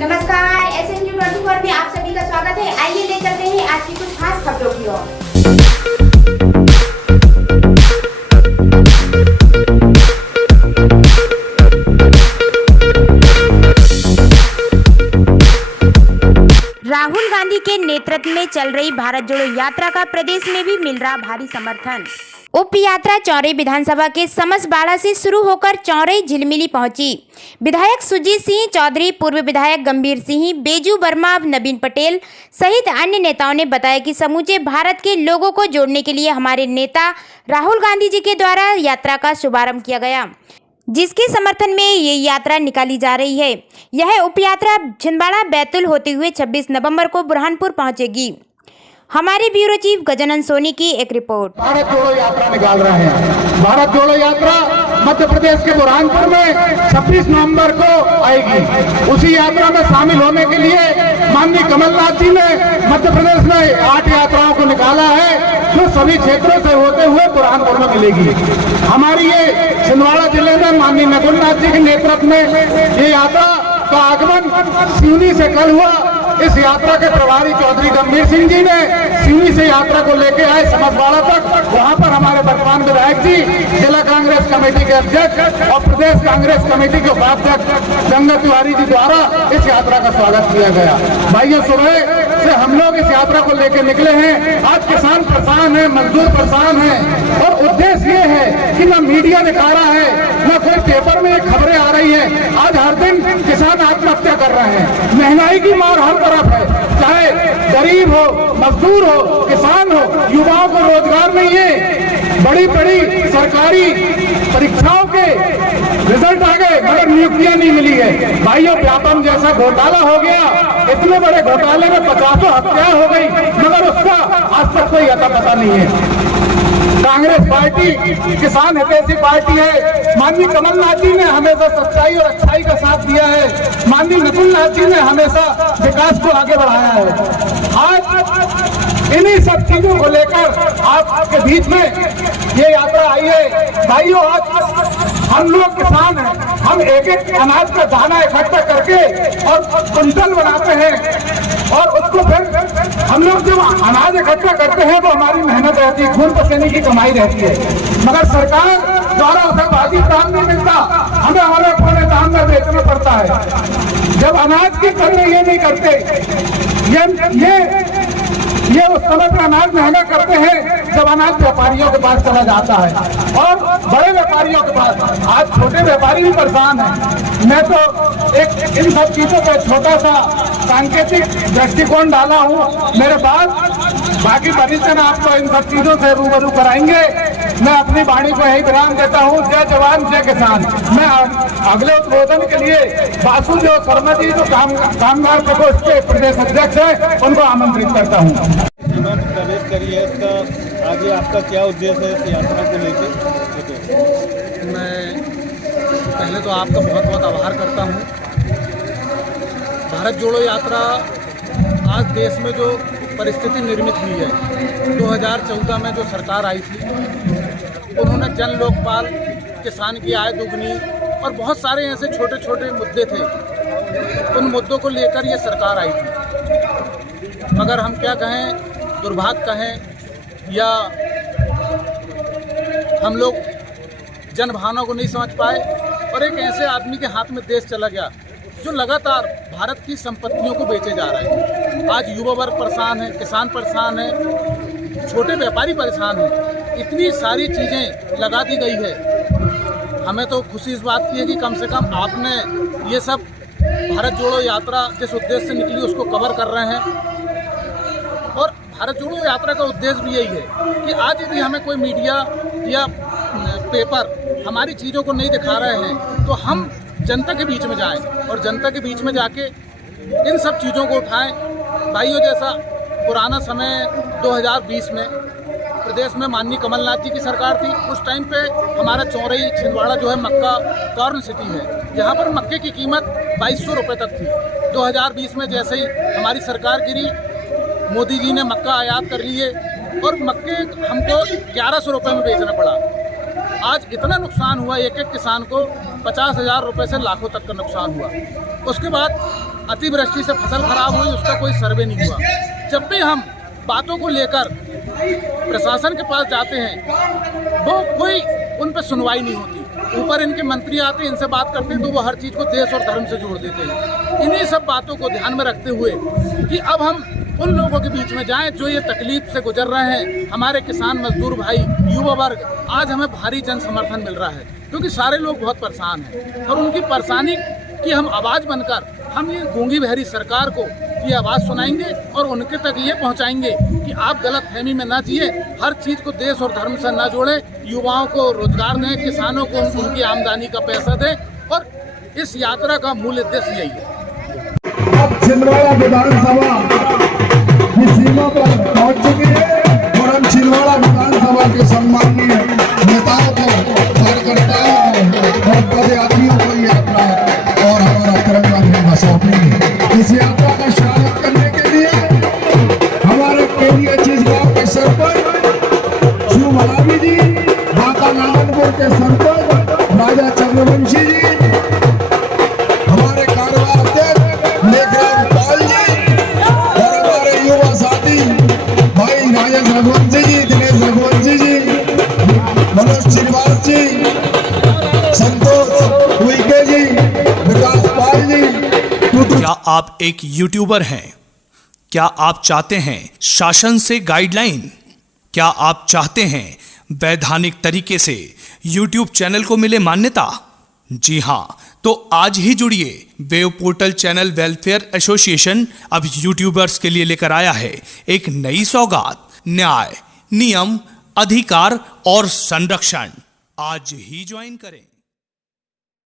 नमस्कार, SNU24 में आप सभी का स्वागत है। आइए ले चलते हैं आज की कुछ खास खबरों की ओर। राहुल गांधी के नेतृत्व में चल रही भारत जोड़ो यात्रा का प्रदेश में भी मिल रहा भारी समर्थन। उप यात्रा चौरई विधानसभा के समसबाड़ा से शुरू होकर चौरई झिलमिली पहुंची। विधायक सुजीत सिंह चौधरी, पूर्व विधायक गंभीर सिंह, बेजू वर्मा, नवीन पटेल सहित अन्य नेताओं ने बताया कि समूचे भारत के लोगों को जोड़ने के लिए हमारे नेता राहुल गांधी जी के द्वारा यात्रा का शुभारंभ किया गया, जिसके समर्थन में ये यात्रा निकाली जा रही है। यह उप यात्रा छिंदवाड़ा बैतूल होते हुए 26 नवंबर को बुरहानपुर पहुंचेगी। हमारे ब्यूरो चीफ गजानन सोनी की एक रिपोर्ट। भारत जोड़ो यात्रा निकाल रहे हैं। भारत जोड़ो यात्रा मध्य प्रदेश के बुरहानपुर में 26 नवंबर को आएगी। उसी यात्रा में शामिल होने के लिए माननीय कमलनाथ जी ने मध्य प्रदेश में 8 यात्राओं को निकाला है, जो सभी क्षेत्रों से होते हुए बुरहानपुर में मिलेगी। हमारी ये छिंदवाड़ा जिले में माननीय नकुलनाथ जी के नेतृत्व में ये यात्रा का आगमन सिवनी से कल हुआ। इस यात्रा के प्रभारी चौधरी गंभीर सिंह जी ने सिवनी से यात्रा को लेकर आए समसबाड़ा तक। वहां पर हमारे वर्तमान विधायक जी, जिला कांग्रेस कमेटी के अध्यक्ष और प्रदेश कांग्रेस कमेटी के उपाध्यक्ष जंगत तिवारी जी द्वारा इस यात्रा का स्वागत किया गया। भाइयों, सुबह से हम लोग इस यात्रा को लेकर निकले हैं। आज किसान परेशान है, मजदूर परेशान है और उद्देश्य ये है कि न मीडिया दिखा रहा है, न कोई पेपर में खबरें आ रही है। आज हर दिन किसान आत्महत्या कर रहे हैं, महंगाई की मार हर तरफ है, चाहे गरीब हो, मजदूर हो, किसान हो, युवाओं को रोजगार नहीं है। बड़ी बड़ी सरकारी परीक्षाओं के रिजल्ट आ गए मगर नियुक्तियां नहीं मिली है। भाइयों, व्यापम जैसा घोटाला हो गया। इतने बड़े घोटाले में 50 हत्याएं हो गई मगर उसका आज तक कोई अता पता नहीं है। कांग्रेस पार्टी किसान हितैषी पार्टी है। माननीय कमलनाथ जी ने हमेशा सच्चाई और अच्छाई का साथ दिया है। माननीय नकुलनाथ जी ने हमेशा विकास को आगे बढ़ाया है। आज इन्हीं सब चीजों को लेकर आपके बीच में ये यात्रा आई है। भाइयों, आज हम लोग किसान हैं, हम एक एक अनाज का दाना इकट्ठा करके और कुंटल बनाते हैं और उसको फिर हम लोग जब अनाज इकट्ठा करते हैं तो हमारी मेहनत रहती है, खून पसीने की कमाई रहती है, मगर सरकार द्वारा उसे वाजिब दाम नहीं मिलता। हमें हमारे अपने दाम में बेचना पड़ता है। जब अनाज के करने ये नहीं करते, ये उस समय पर अनाज महंगा करते हैं जब अनाज व्यापारियों के पास चला जाता है और बड़े व्यापारियों के पास। आज छोटे व्यापारी भी परेशान हैं। मैं तो एक इन सब चीजों पर छोटा सा सांकेतिक दृष्टिकोण डाला हूँ। मेरे बाद बाकी परिजन आपको इन सब चीजों से रूबरू कराएंगे। मैं अपनी वाणी को यही विराम देता हूँ। जय जवान जय किसान। मैं अगले उद्बोधन के लिए वासुदेव शर्मा जी जो कामगार प्रकोष्ठ के प्रदेश अध्यक्ष है उनको आमंत्रित करता हूँ। प्रवेश करी है, इसका आगे आपका क्या उद्देश्य है इस यात्रा को लेकर? मैं पहले तो आपका बहुत बहुत आभार करता हूँ। भारत जोड़ो यात्रा आज देश में जो परिस्थिति निर्मित हुई है, 2014 में जो सरकार आई थी उन्होंने जन लोकपाल, किसान की आय दुगनी और बहुत सारे ऐसे छोटे छोटे मुद्दे थे, उन मुद्दों को लेकर ये सरकार आई थी। मगर हम क्या कहें, दुर्भाग्य कहें या हम लोग जन भावना को नहीं समझ पाए और एक ऐसे आदमी के हाथ में देश चला गया जो लगातार भारत की संपत्तियों को बेचे जा रहे हैं। आज युवा वर्ग परेशान है, किसान परेशान है, छोटे व्यापारी परेशान है। इतनी सारी चीज़ें लगा दी गई है। हमें तो खुशी इस बात की है कि कम से कम आपने ये सब भारत जोड़ो यात्रा जिस उद्देश्य से निकली उसको कवर कर रहे हैं। और भारत जोड़ो यात्रा का उद्देश्य भी यही है कि आज यदि हमें कोई मीडिया या पेपर हमारी चीज़ों को नहीं दिखा रहे हैं तो हम जनता के बीच में जाएं और जनता के बीच में जाके इन सब चीज़ों को उठाएं। भाइयों, जैसा पुराना समय 2020 में प्रदेश में माननीय कमलनाथ जी की सरकार थी, उस टाइम पे हमारा चौरई छिंदवाड़ा जो है मक्का कॉर्न सिटी है, जहाँ पर मक्के की कीमत 2200 रुपये तक थी। 2020 में जैसे ही हमारी सरकार गिरी, मोदी जी ने मक्का आयात कर लिए और मक्के हमको 1100 रुपये में बेचना पड़ा। आज इतना नुकसान हुआ, एक एक किसान को 50,000 रुपये से लाखों तक का नुकसान हुआ। उसके बाद अतिवृष्टि से फसल खराब हुई, उसका कोई सर्वे नहीं हुआ। जब भी हम बातों को लेकर प्रशासन के पास जाते हैं वो कोई उन पर सुनवाई नहीं होती। ऊपर इनके मंत्री आते हैं, इनसे बात करते हैं तो वो हर चीज़ को देश और धर्म से जोड़ देते हैं। इन्हीं सब बातों को ध्यान में रखते हुए कि अब हम उन लोगों के बीच में जाएं जो ये तकलीफ से गुजर रहे हैं, हमारे किसान मजदूर भाई, युवा वर्ग, आज हमें भारी जन समर्थन मिल रहा है क्योंकि सारे लोग बहुत परेशान हैं और उनकी परेशानी की हम आवाज़ बनकर हम ये गूंगी बहरी सरकार को ये आवाज़ सुनाएंगे और उनके तक ये पहुंचाएंगे कि आप गलत फहमी में ना जिए, हर चीज़ को देश और धर्म से ना जोड़ें, युवाओं को रोजगार दें, किसानों को उनकी आमदनी का पैसा दें और इस यात्रा का मूल उद्देश्य यही है। अब छिंदवाड़ा विधानसभा की सीमा पर पहुंच चुकी है और हम छिंदवाड़ा विधानसभा के सम्माननीय नेताओं को, कार्यकर्ताओं को और पदयात्रियों को यात्रा और हमारा तिरंगा झंडा सौंपेंगे। इस यात्रा का स्वागत करने के लिए हमारे केंद्रीय चीज गांव के सरपंच शिव महावी जी, माता नारायणपुर के सरपंच राजा चंद्रवंशी जी, हमारे कार्यवाह अध्यक्ष मेघराज पाल जी और हमारे युवा साथी भाई राजेश रघुवंशी जी, दिनेश रघुवंशी जी, मनोज श्रीवास जी, संतोष उइके जी, विकास पाल जी। क्या आप एक यूट्यूबर हैं? क्या आप चाहते हैं शासन से गाइडलाइन? क्या आप चाहते हैं वैधानिक तरीके से यूट्यूब चैनल को मिले मान्यता? जी हां, तो आज ही जुड़िए। Web portal channel welfare association अब यूट्यूबर्स के लिए लेकर आया है एक नई सौगात, न्याय, नियम, अधिकार और संरक्षण। आज ही ज्वाइन करें।